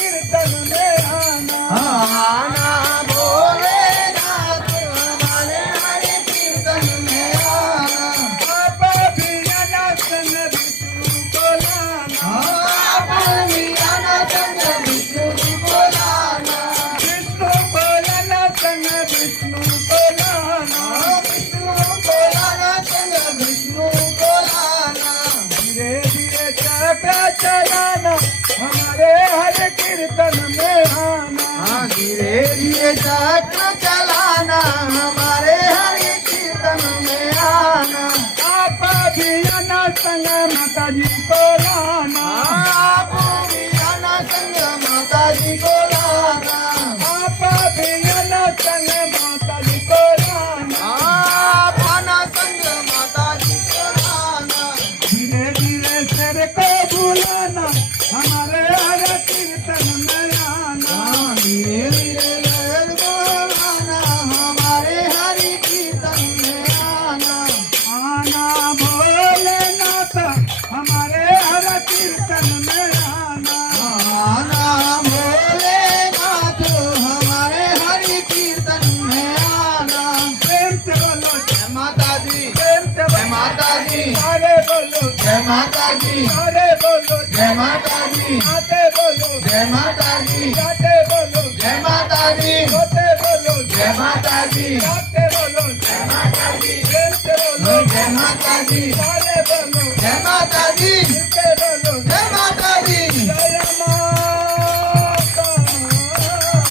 कीर्तन में आना। आना भोलेनाथ हमारे हरि कीर्तन में आना। आप भी आना संग विष्णु को लाना। आप भी आना संग विष्णु को लाना। विष्णु को लाना संग विष्णु को लाना। विष्णु को लाना संग विष्णु को लाना। धीरे धीरे चक्र चलाना हमारे हर कीर्तन में आना। धीरे धीरे चक्र चलाना हमारे हरि कीर्तन में आना। आप भी आना संग माता जी को लाना। आप भी आना संग माता जी को लाना। आप भी आना संग माता जी को लाना। आप आना संग माता जी को लाना। धीरे धीरे सिर को बुलाना हमारे हर कीर्तन में आना। धीरे धीरे लहर बोलाना हमारे हरि कीर्तन में आना। आना भोलेनाथ हमारे हर कीर्तन में आना। आना भोलेनाथ हमारे हरि कीर्तन में आना। प्रेम से बोलो जय माता दी, प्रेम से जय बोलो माता दी, अरे बोलो जय माता दी, अरे बोलो जय माता दी, आते बोलो जय माता दी, जाते बोलो जय माता दी, होते बोलो जय माता दी, जाते बोलो जय माता दी, प्रेम से बोलो जय माता दी, अरे